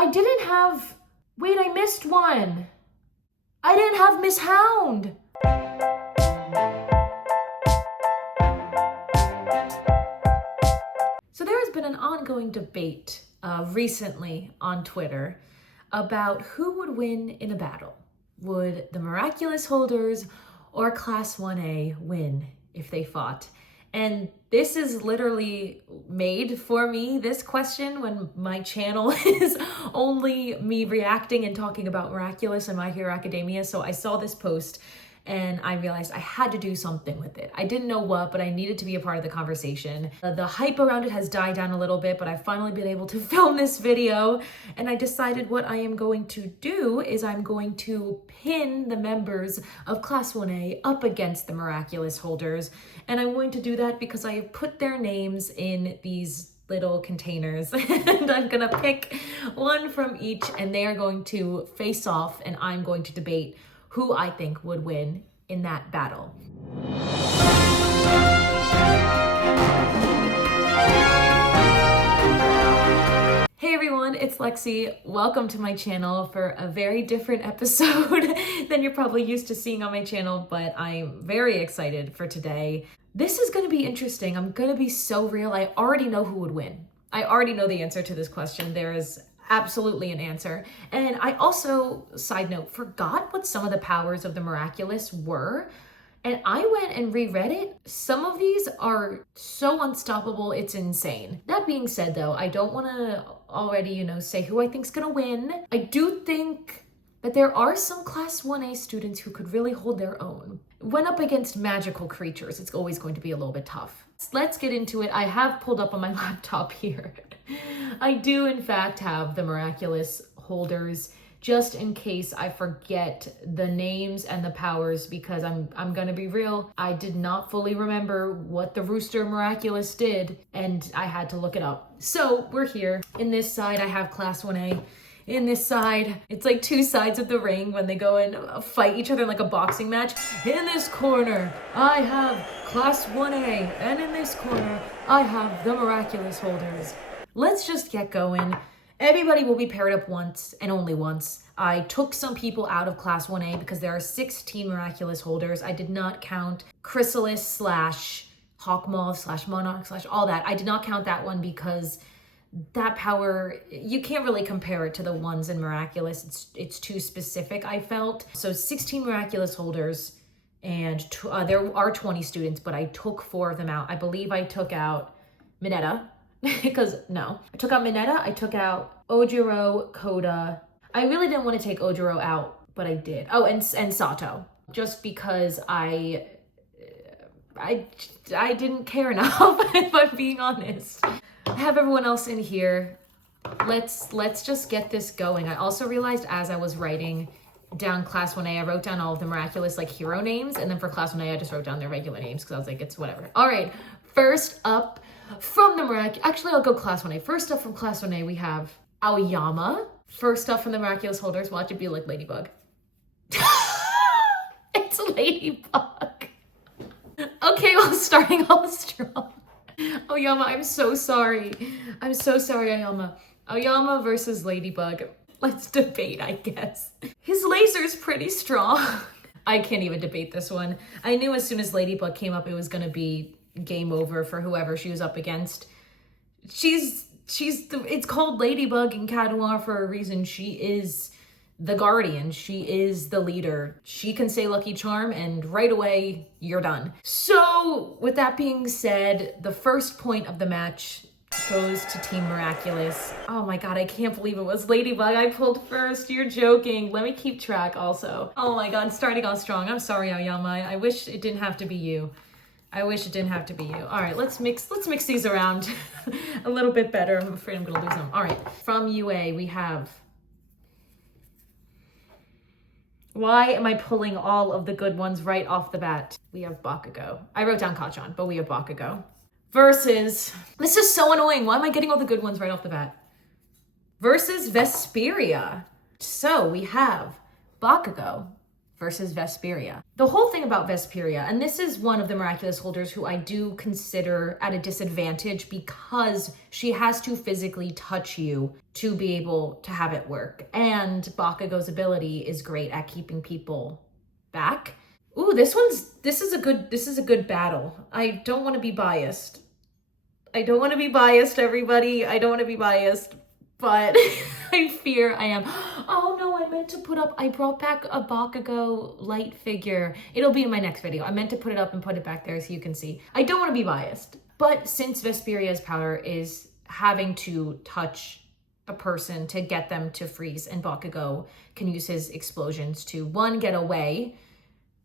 I missed one. I didn't have Miss Hound. So there has been an ongoing debate recently on Twitter about who would win in a battle. Would the Miraculous holders or Class 1A win if they fought? And this is literally made for me, this question, when my channel is only me reacting and talking about Miraculous and My Hero Academia. So I saw this post and I realized I had to do something with it. I didn't know what, but I needed to be a part of the conversation. The hype around it has died down a little bit, but I've finally been able to film this video, and I decided what I am going to do is I'm going to pin the members of Class 1A up against the Miraculous holders, and I'm going to do that because I have put their names in these little containers and I'm gonna pick one from each and they are going to face off and I'm going to debate who I think would win in that battle. Hey everyone, it's Lexi. Welcome to my channel for a very different episode than you're probably used to seeing on my channel, but I'm very excited for today. This is gonna be interesting. I'm gonna be so real. I already know who would win. I already know the answer to this question. There is absolutely an answer. And I also, side note, forgot what some of the powers of the Miraculous were. And I went and reread it. Some of these are so unstoppable, it's insane. That being said though, I don't wanna already, say who I think's gonna win. I do think that there are some Class 1A students who could really hold their own. When up against magical creatures, it's always going to be a little bit tough. Let's get into it. I have pulled up on my laptop here. I do in fact have the Miraculous holders, just in case I forget the names and the powers, because I'm gonna be real, I did not fully remember what the Rooster Miraculous did, and I had to look it up. So we're here. In this side, I have Class 1A. In this side, it's like two sides of the ring when they go and fight each other in like a boxing match. In this corner, I have Class 1A, and in this corner, I have the Miraculous holders. Let's just get going. Everybody will be paired up once and only once. I took some people out of Class 1A because there are 16 Miraculous holders. I did not count Chrysalis / Hawkmoth / Monarch / all that. I did not count that one because that power, you can't really compare it to the ones in Miraculous. It's too specific, I felt. So 16 Miraculous holders, and there are 20 students, but I took 4 of them out. I believe I took out Mineta, because no. I took out Mineta, I took out Ojiro, Koda. I really didn't want to take Ojiro out, but I did. Oh, and Sato, just because I didn't care enough, if I'm being honest. I have everyone else in here. Let's just get this going. I also realized as I was writing down Class 1A, I wrote down all of the Miraculous hero names, and then for Class 1A, I just wrote down their regular names because I was like, it's whatever. All right, first up from the actually I'll go Class 1A. First up from Class 1A, we have Aoyama. First up from the Miraculous holders, watch it be like Ladybug. It's Ladybug. Okay, well, starting off strong. Aoyama, I'm so sorry. I'm so sorry, Aoyama. Aoyama versus Ladybug. Let's debate, I guess. His laser's pretty strong. I can't even debate this one. I knew as soon as Ladybug came up, it was gonna be game over for whoever she was up against. It's called Ladybug in Cat Noir for a reason. She is the guardian. She is the leader. She can say Lucky Charm and right away you're done. So with that being said, the first point of the match goes to Team Miraculous. Oh my god, I can't believe it was Ladybug I pulled first. You're joking. Let me keep track also. Oh my god, starting off strong. I'm sorry, Aoyama. I wish it didn't have to be you. I wish it didn't have to be you. All right, let's mix these around a little bit better. I'm afraid I'm gonna lose them. All right, from UA we have. Why am I pulling all of the good ones right off the bat? We have Bakugo. I wrote down Kachan, but we have Bakugo. Versus, this is so annoying. Why am I getting all the good ones right off the bat? Versus Vesperia. So we have Bakugo versus Vesperia. The whole thing about Vesperia, and this is one of the Miraculous holders who I do consider at a disadvantage because she has to physically touch you to be able to have it work. And Bakugo's ability is great at keeping people back. Ooh, this is a good battle. I don't want to be biased. Everybody. I don't want to be biased, but I fear I am. Oh no, I brought back a Bakugo light figure. It'll be in my next video. I meant to put it up and put it back there so you can see. I don't want to be biased, but since Vesperia's power is having to touch a person to get them to freeze, and Bakugo can use his explosions to 1, get away,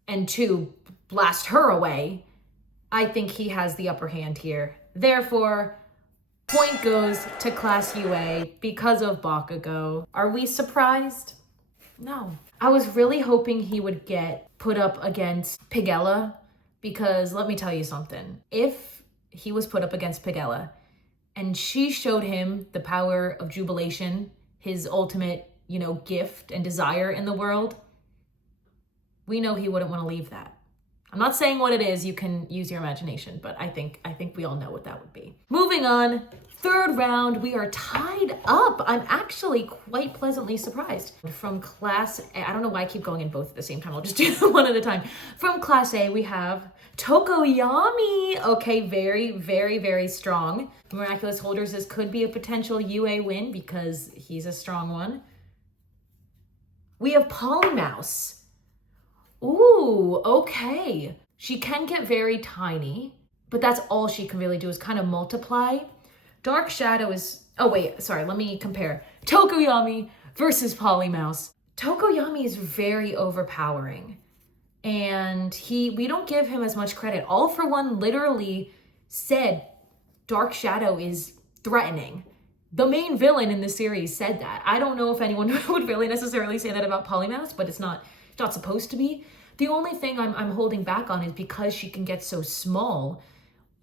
and 2, blast her away, I think he has the upper hand here. Therefore, point goes to Class UA because of Bakugo. Are we surprised? No. I was really hoping he would get put up against Pigella, because let me tell you something. If he was put up against Pigella and she showed him the power of jubilation, his ultimate, gift and desire in the world, we know he wouldn't want to leave that. I'm not saying what it is, you can use your imagination, but I think we all know what that would be. Moving on, 3rd round, we are tied up. I'm actually quite pleasantly surprised. From Class A, I don't know why I keep going in both at the same time, I'll just do one at a time. From Class A, we have Tokoyami. Okay, very, very, very strong. Miraculous holders, this could be a potential UA win because he's a strong one. We have Polymouse. Ooh, okay. She can get very tiny, but that's all she can really do is kind of multiply. Dark Shadow is, oh wait, sorry, let me compare. Tokoyami versus Polymouse. Tokoyami is very overpowering, and we don't give him as much credit. All for One literally said Dark Shadow is threatening. The main villain in the series said that. I don't know if anyone would really necessarily say that about Polymouse, but it's not supposed to be. The only thing I'm holding back on is because she can get so small,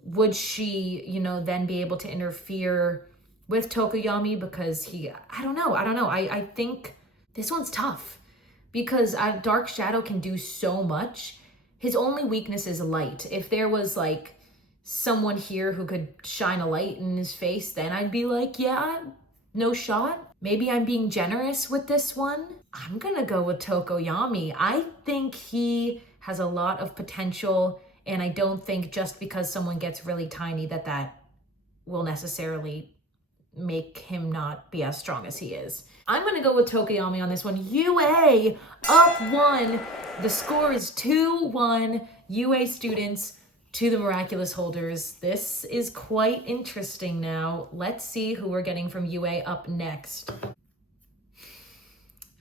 would she, then be able to interfere with Tokoyami? Because I don't know. I think this one's tough because Dark Shadow can do so much. His only weakness is light. If there was like someone here who could shine a light in his face, then I'd be like, yeah, no shot. Maybe I'm being generous with this one. I'm gonna go with Tokoyami. I think he has a lot of potential, and I don't think just because someone gets really tiny that will necessarily make him not be as strong as he is. I'm gonna go with Tokoyami on this one. UA up 1. The score is 2-1. UA students to the Miraculous holders. This is quite interesting now. Let's see who we're getting from UA up next.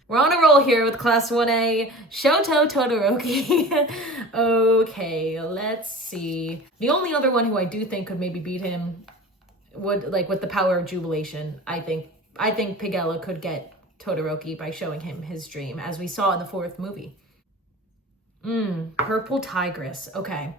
We're on a roll here with Class 1A, Shoto Todoroki. Okay, let's see. The only other one who I do think could maybe beat him would, with the power of jubilation, I think Pigella could get Todoroki by showing him his dream, as we saw in the 4th movie. Purple Tigress, okay.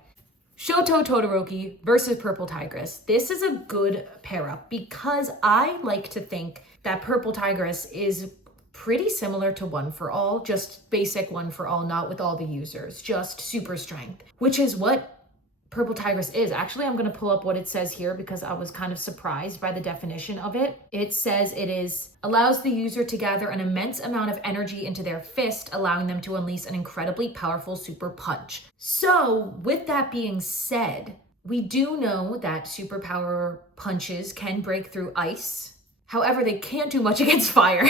Shoto Todoroki versus Purple Tigress. This is a good pair up because I like to think that Purple Tigress is pretty similar to One for All, just basic One for All, not with all the users, just super strength, which is what Purple Tigress is. Actually, I'm going to pull up what it says here because I was kind of surprised by the definition of it. It says it allows the user to gather an immense amount of energy into their fist, allowing them to unleash an incredibly powerful super punch. So with that being said, we do know that superpower punches can break through ice. However, they can't do much against fire.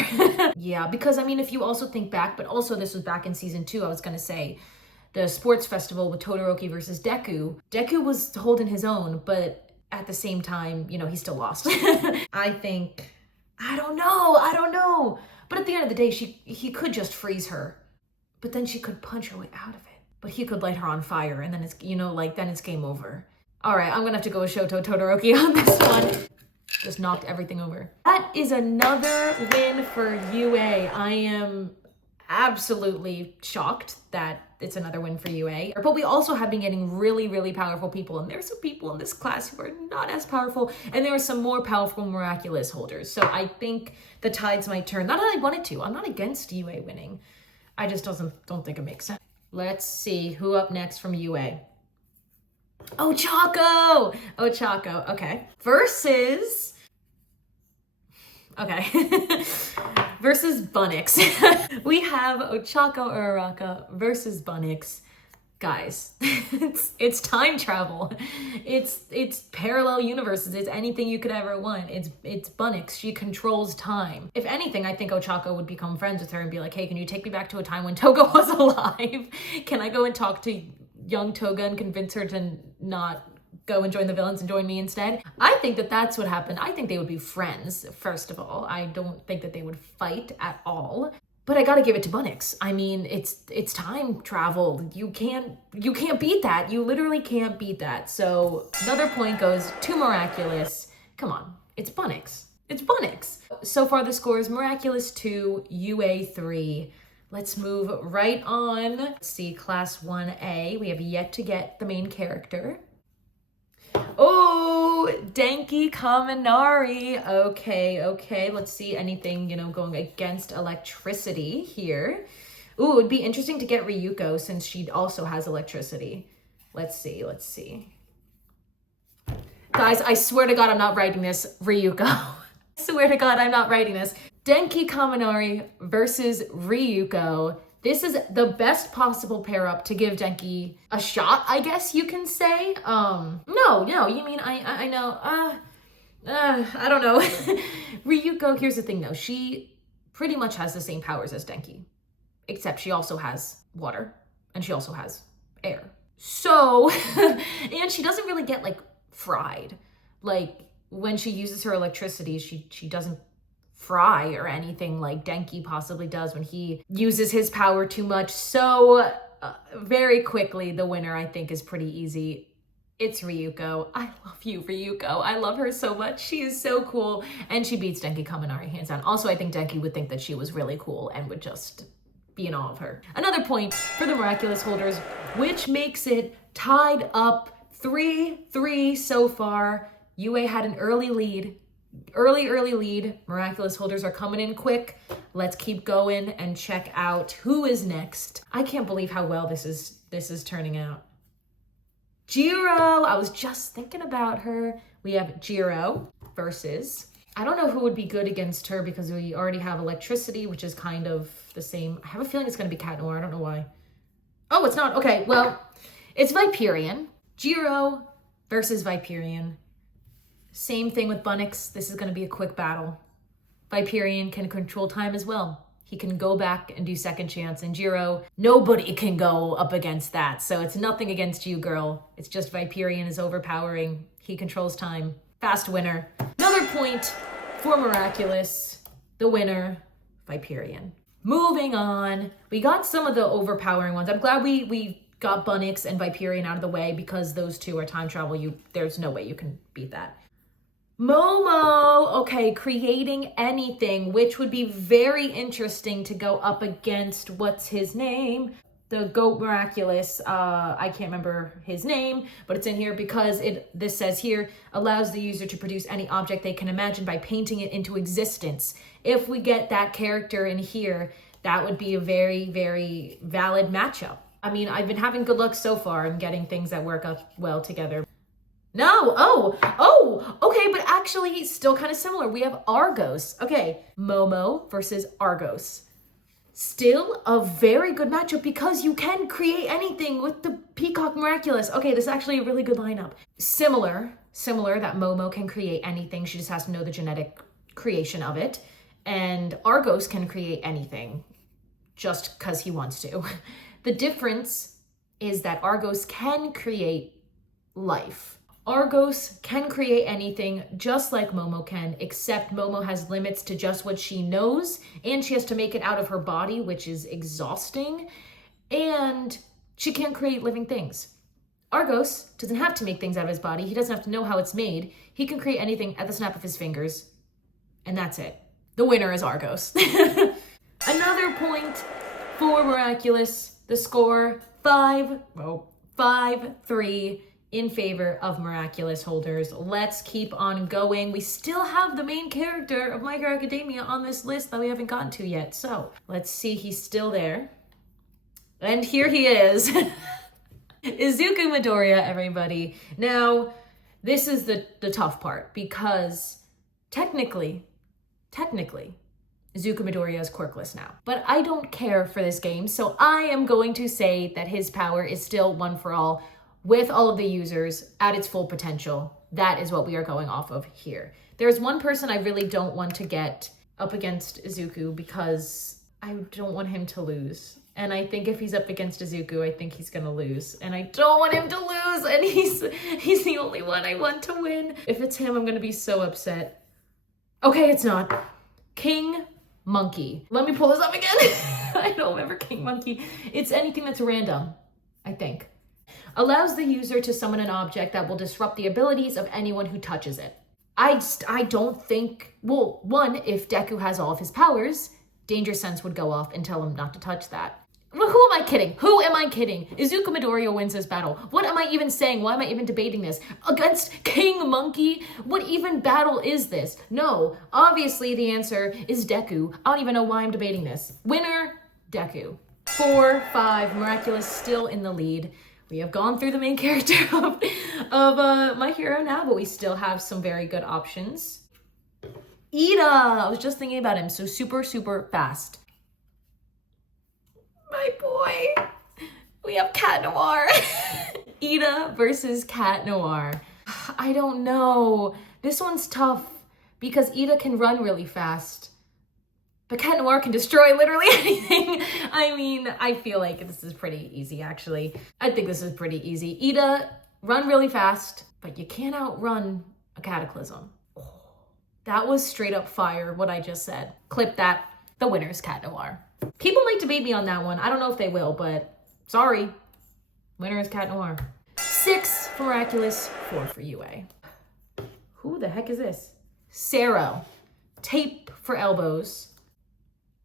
Yeah, because if you also think back, but also this was back in season 2, I was going to say, the sports festival with Todoroki versus Deku. Deku was holding his own, but at the same time, he still lost. I don't know. But at the end of the day, he could just freeze her, but then she could punch her way out of it. But he could light her on fire, and then it's, then it's game over. All right, I'm gonna have to go with Shoto Todoroki on this one. Just knocked everything over. That is another win for UA. I am absolutely shocked that it's another win for UA. But we also have been getting really, really powerful people. And there's some people in this class who are not as powerful. And there are some more powerful Miraculous holders. So I think the tides might turn. Not that I wanted to. I'm not against UA winning. I just don't think it makes sense. Let's see who up next from UA. Ochako! Ochako, okay. Versus Bunnix. We have Ochako Uraraka versus Bunnix. Guys, it's time travel. It's parallel universes. It's anything you could ever want. It's Bunnix. She controls time. If anything, I think Ochako would become friends with her and be like, hey, can you take me back to a time when Toga was alive? Can I go and talk to young Toga and convince her to not go and join the villains and join me instead? I think that's what happened. I think they would be friends, first of all. I don't think that they would fight at all. But I gotta give it to Bunnix. I mean, it's time travel. You can't beat that. You literally can't beat that. So another point goes to Miraculous. Come on, it's Bunnix. It's Bunnix. So far the score is Miraculous 2, UA 3. Let's move right on. Let's see, Class 1A. We have yet to get the main character. Oh, Denki Kaminari. Okay. Let's see anything, going against electricity here. Ooh, it would be interesting to get Ryuko since she also has electricity. Let's see. Guys, I swear to God, I'm not writing this. Ryuko. I swear to God, I'm not writing this. Denki Kaminari versus Ryuko. This is the best possible pair up to give Denki a shot, I guess you can say. No, you mean, I know, I don't know. Ryuko, here's the thing though, she pretty much has the same powers as Denki, except she also has water, and she also has air. So, and she doesn't really get, fried. When she uses her electricity, she doesn't fry or anything like Denki possibly does when he uses his power too much. So very quickly, the winner I think is pretty easy. It's Ryuko. I love you, Ryuko. I love her so much. She is so cool. And she beats Denki Kaminari hands down. Also, I think Denki would think that she was really cool and would just be in awe of her. Another point for the Miraculous holders, which makes it tied up 3-3 so far. UA had an early lead. Early lead. Miraculous holders are coming in quick. Let's keep going and check out who is next. I can't believe how well this is turning out. Jiro, I was just thinking about her. We have Jiro versus, I don't know who would be good against her because we already have electricity, which is kind of the same. I have a feeling it's going to be Cat Noir. I don't know why. Oh, it's not. Okay, well, it's Viperion. Jiro versus Viperion. Same thing with Bunnix. This is going to be a quick battle. Viperion can control time as well. He can go back and do second chance. And Jiro, nobody can go up against that. So it's nothing against you, girl. It's just Viperion is overpowering. He controls time. Fast winner. Another point for Miraculous. The winner, Viperion. Moving on. We got some of the overpowering ones. I'm glad we got Bunnix and Viperion out of the way because those two are time travel. There's no way you can beat that. Momo, okay, creating anything, which would be very interesting to go up against, what's his name? The Goat Miraculous, I can't remember his name, but it's in here because this says here, allows the user to produce any object they can imagine by painting it into existence. If we get that character in here, that would be a very, very valid matchup. I mean, I've been having good luck so far in getting things that work up well together. No, okay, but actually still kind of similar. We have Argos. Okay, Momo versus Argos. Still a very good matchup because you can create anything with the Peacock Miraculous. Okay, this is actually a really good lineup. Similar that Momo can create anything. She just has to know the genetic creation of it. And Argos can create anything just because he wants to. The difference is that Argos can create life. Argos can create anything just like Momo can, except Momo has limits to just what she knows, and she has to make it out of her body, which is exhausting, and she can't create living things. Argos doesn't have to make things out of his body. He doesn't have to know how it's made. He can create anything at the snap of his fingers, and that's it. The winner is Argos. Another point for Miraculous. The score 5-3 in favor of Miraculous holders. Let's keep on going. We still have the main character of My Hero Academia on this list that we haven't gotten to yet. So let's see, he's still there. And here he is. Izuku Midoriya, everybody. Now, this is the tough part because technically, Izuku Midoriya is quirkless now. But I don't care for this game, so I am going to say that his power is still one for all with all of the users at its full potential. That is what we are going off of here. There's one person I really don't want to get up against Izuku because I don't want him to lose. And I think if he's up against Izuku, I think he's gonna lose. And I don't want him to lose, and he's the only one I want to win. If it's him, I'm gonna be so upset. Okay, it's not. King Monkey. Let me pull this up again. I don't remember King Monkey. It's anything that's random, I think. Allows the user to summon an object that will disrupt the abilities of anyone who touches it. I don't think, well, one, if Deku has all of his powers, Danger Sense would go off and tell him not to touch that. Well, who am I kidding? Who am I kidding? Izuku Midoriya wins this battle. What am I even saying? Why am I even debating this? Against King Monkey? What even battle is this? No, obviously the answer is Deku. I don't even know why I'm debating this. Winner, Deku. 4-5, Miraculous still in the lead. We have gone through the main character of My Hero now, but we still have some very good options. Ida! I was just thinking about him, so super, super fast. My boy. We have Cat Noir. Ida versus Cat Noir. I don't know. This one's tough because Ida can run really fast. But Cat Noir can destroy literally anything. I mean, I feel like this is pretty easy, actually. I think this is pretty easy. Ida, run really fast, but you can't outrun a Cataclysm. Oh, that was straight up fire, what I just said. Clip that. The winner's Cat Noir. People might debate me on that one. I don't know if they will, but sorry. Winner is Cat Noir. 6 for Miraculous, 4 for UA. Who the heck is this? Sero. Tape for elbows.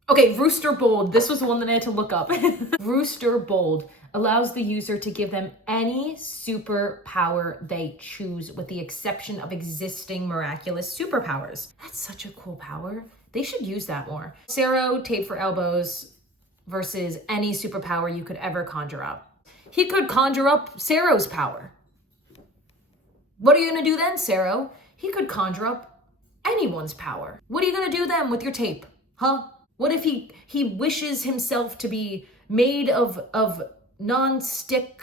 Okay, Rooster Bold. This was the one that I had to look up. Rooster Bold allows the user to give them any superpower they choose with the exception of existing miraculous superpowers. That's such a cool power. They should use that more. Sero, tape for elbows versus any superpower you could ever conjure up. He could conjure up Sero's power. What are you gonna do then, Sero? He could conjure up anyone's power. What are you gonna do then with your tape, huh? What if he wishes himself to be made of non-stick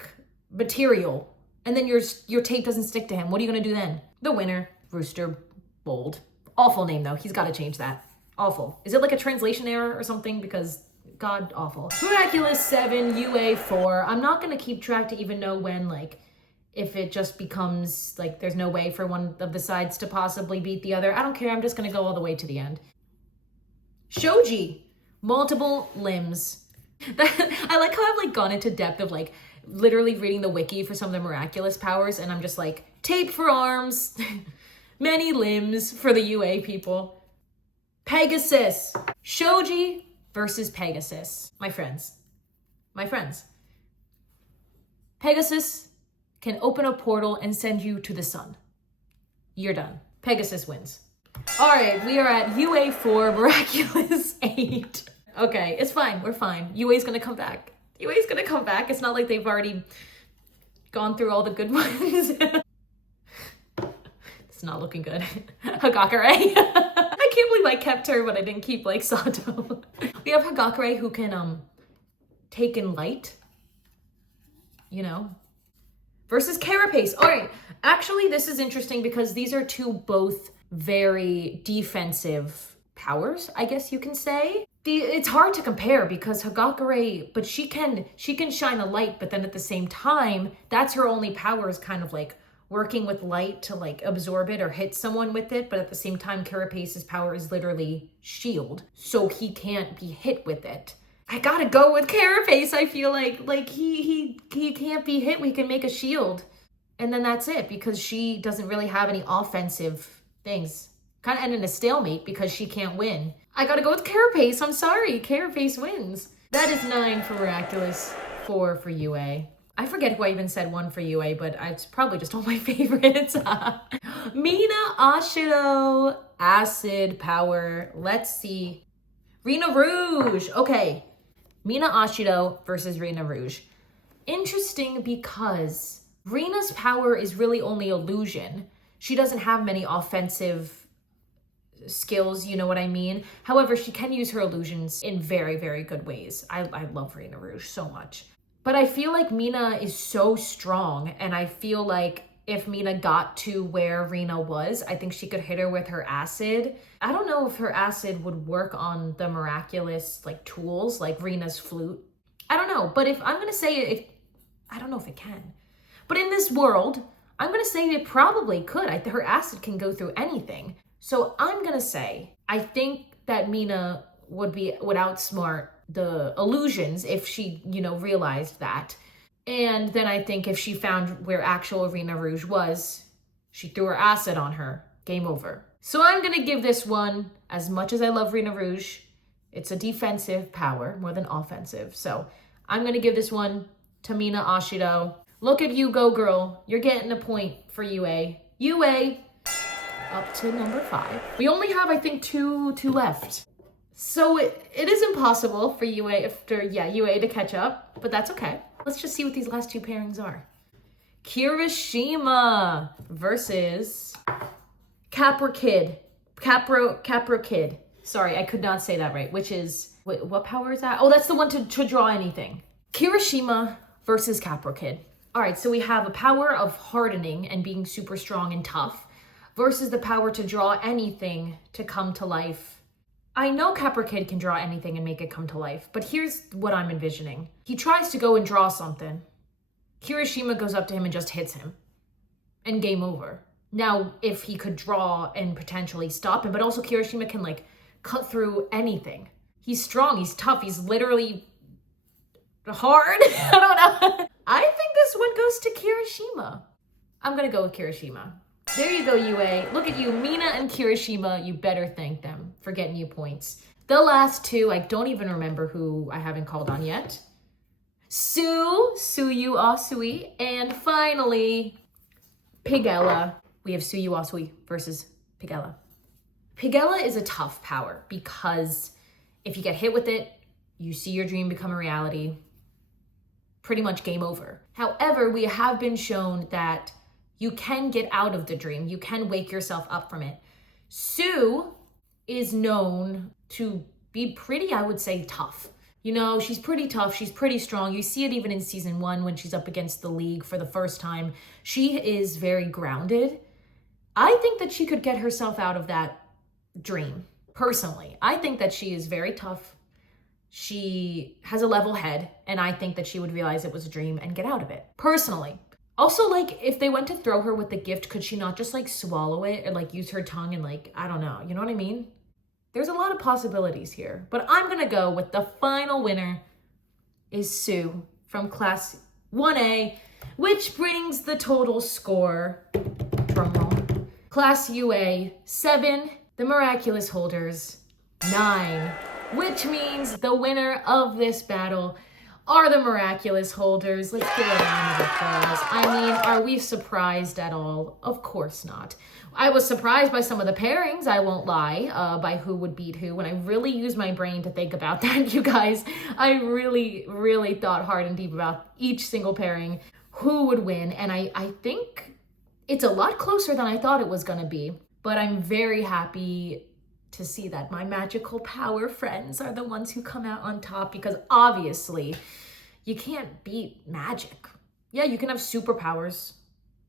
material and then your tape doesn't stick to him? What are you gonna do then? The winner, Rooster Bold. Awful name though, he's gotta change that. Awful. Is it like a translation error or something? Because god awful. Miraculous 7, UA 4. I'm not gonna keep track to even know when, like, if it just becomes like there's no way for one of the sides to possibly beat the other. I don't care, I'm just gonna go all the way to the end. Shoji, multiple limbs. I like how I've like gone into depth of like literally reading the wiki for some of the miraculous powers, and I'm just like, tape for arms, many limbs for the UA people. Pegasus, Shoji versus Pegasus. My friends. Pegasus can open a portal and send you to the sun. You're done. Pegasus wins. All right, we are at UA 4, Miraculous 8. Okay, it's fine, we're fine. UA's gonna come back. UA's gonna come back. It's not like they've already gone through all the good ones. It's not looking good. Hagakure. I can't believe I kept her, but I didn't keep like Sato. We have Hagakure who can take in light, you know, versus Carapace. All right, actually this is interesting because these are two both very defensive powers, I guess you can say. It's hard to compare because Hagakure, but she can shine a light, but then at the same time, that's her only power is kind of like working with light to like absorb it or hit someone with it, but at the same time, Carapace's power is literally shield, so he can't be hit with it. I gotta go with Carapace. I feel like he can't be hit. We can make a shield, and then that's it because she doesn't really have any offensive things. Kind of end in a stalemate because she can't win. I gotta go with Carapace. I'm sorry, Carapace wins. That is 9 for Miraculous, 4 for UA. I forget who I even said 1 for UA, but it's probably just all my favorites. Mina Ashiro, Acid Power. Let's see. Rena Rouge. Okay. Mina Ashido versus Rena Rouge. Interesting because Rena's power is really only illusion. She doesn't have many offensive skills, you know what I mean? However, she can use her illusions in very, very good ways. I love Rena Rouge so much. But I feel like Mina is so strong, and I feel like if Mina got to where Rena was, I think she could hit her with her acid. I don't know if her acid would work on the miraculous like tools, like Rena's flute. I don't know, but if I'm gonna say it, I don't know if it can. But in this world, I'm gonna say it probably could. Her acid can go through anything. So I'm gonna say, I think that Mina would outsmart the illusions if she, realized that. And then I think if she found where actual Rena Rouge was, she threw her acid on her. Game over. So I'm gonna give this one, as much as I love Rena Rouge, it's a defensive power more than offensive. So I'm gonna give this one to Mina Ashido. Look at you go, girl. You're getting a point for UA. UA up to number 5. We only have, I think, two left. So it is impossible for UA to catch up, but that's okay. Let's just see what these last 2 pairings are. Kirishima versus Capra Kid. Sorry, I could not say that right. Which is, what power is that? Oh, that's the one to draw anything. Kirishima versus Capra Kid. All right, so we have a power of hardening and being super strong and tough versus the power to draw anything to come to life. I know Capra Kid can draw anything and make it come to life, but here's what I'm envisioning. He tries to go and draw something. Kirishima goes up to him and just hits him. And game over. Now, if he could draw and potentially stop him, but also Kirishima can, cut through anything. He's strong, he's tough, he's literally hard. I don't know. I think this one goes to Kirishima. I'm gonna go with Kirishima. There you go, UA. Look at you, Mina and Kirishima. You better thank them for getting you points. The last 2, I don't even remember who I haven't called on yet. Suyu Asui, and finally, Pigella. We have Suyu Asui versus Pigella. Pigella is a tough power because if you get hit with it, you see your dream become a reality. Pretty much game over. However, we have been shown that you can get out of the dream. You can wake yourself up from it. Sue is known to be pretty, I would say, tough. She's pretty tough. She's pretty strong. You see it even in season 1 when she's up against the League for the first time. She is very grounded. I think that she could get herself out of that dream, personally. I think that she is very tough. She has a level head, and I think that she would realize it was a dream and get out of it, personally. Also, if they went to throw her with the gift, could she not just, swallow it or, use her tongue and, I don't know. You know what I mean? There's a lot of possibilities here. But I'm going to go with the final winner is Sue from Class 1A, which brings the total score, drumroll, Class UA 7, the Miraculous holders 9, which means the winner of this battle are the Miraculous holders. Let's give a round of applause. I mean, are we surprised at all? Of course not. I was surprised by some of the pairings, I won't lie, by who would beat who. When I really used my brain to think about that, you guys, I really, really thought hard and deep about each single pairing, who would win. And I think it's a lot closer than I thought it was gonna be. But I'm very happy to see that my magical power friends are the ones who come out on top, because obviously you can't beat magic. Yeah, you can have superpowers,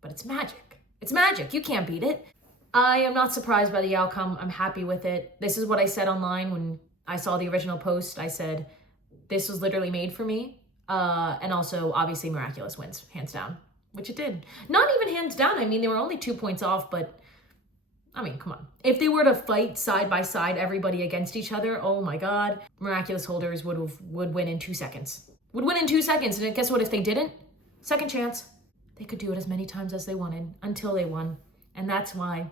but it's magic. It's magic. You can't beat it. I am not surprised by the outcome. I'm happy with it. This is what I said online when I saw the original post. I said, this was literally made for me. And also, obviously, Miraculous wins, hands down, which it did. Not even hands down. I mean, they were only 2 points off, but I mean, come on. If they were to fight side by side, everybody against each other, oh my God, Miraculous holders would win in 2 seconds. Would win in 2 seconds. And guess what? If they didn't, second chance. They could do it as many times as they wanted until they won. And that's why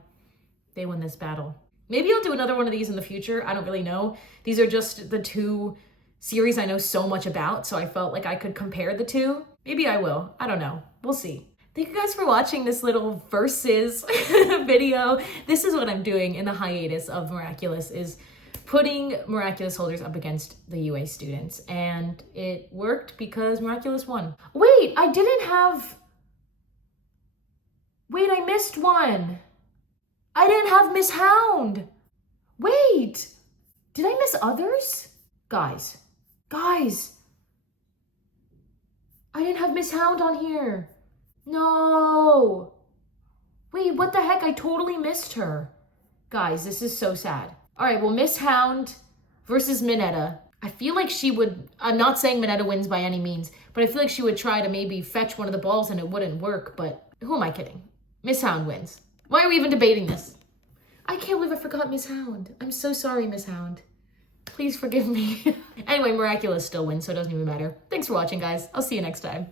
they win this battle. Maybe I'll do another one of these in the future. I don't really know. These are just the 2 series I know so much about, so I felt like I could compare the 2. Maybe I will. I don't know. We'll see. Thank you guys for watching this little versus video. This is what I'm doing in the hiatus of Miraculous, is putting Miraculous holders up against the UA students, and it worked because Miraculous won. Wait, I missed one. I didn't have Miss Hound. Wait, did I miss others? Guys, I didn't have Miss Hound on here. No. Wait, what the heck? I totally missed her. Guys, this is so sad. All right, well, Miss Hound versus Minetta. I feel like she would, I'm not saying Minetta wins by any means, but I feel like she would try to maybe fetch one of the balls and it wouldn't work, but who am I kidding? Miss Hound wins. Why are we even debating this? I can't believe I forgot Miss Hound. I'm so sorry, Miss Hound. Please forgive me. Anyway, Miraculous still wins, so it doesn't even matter. Thanks for watching, guys. I'll see you next time.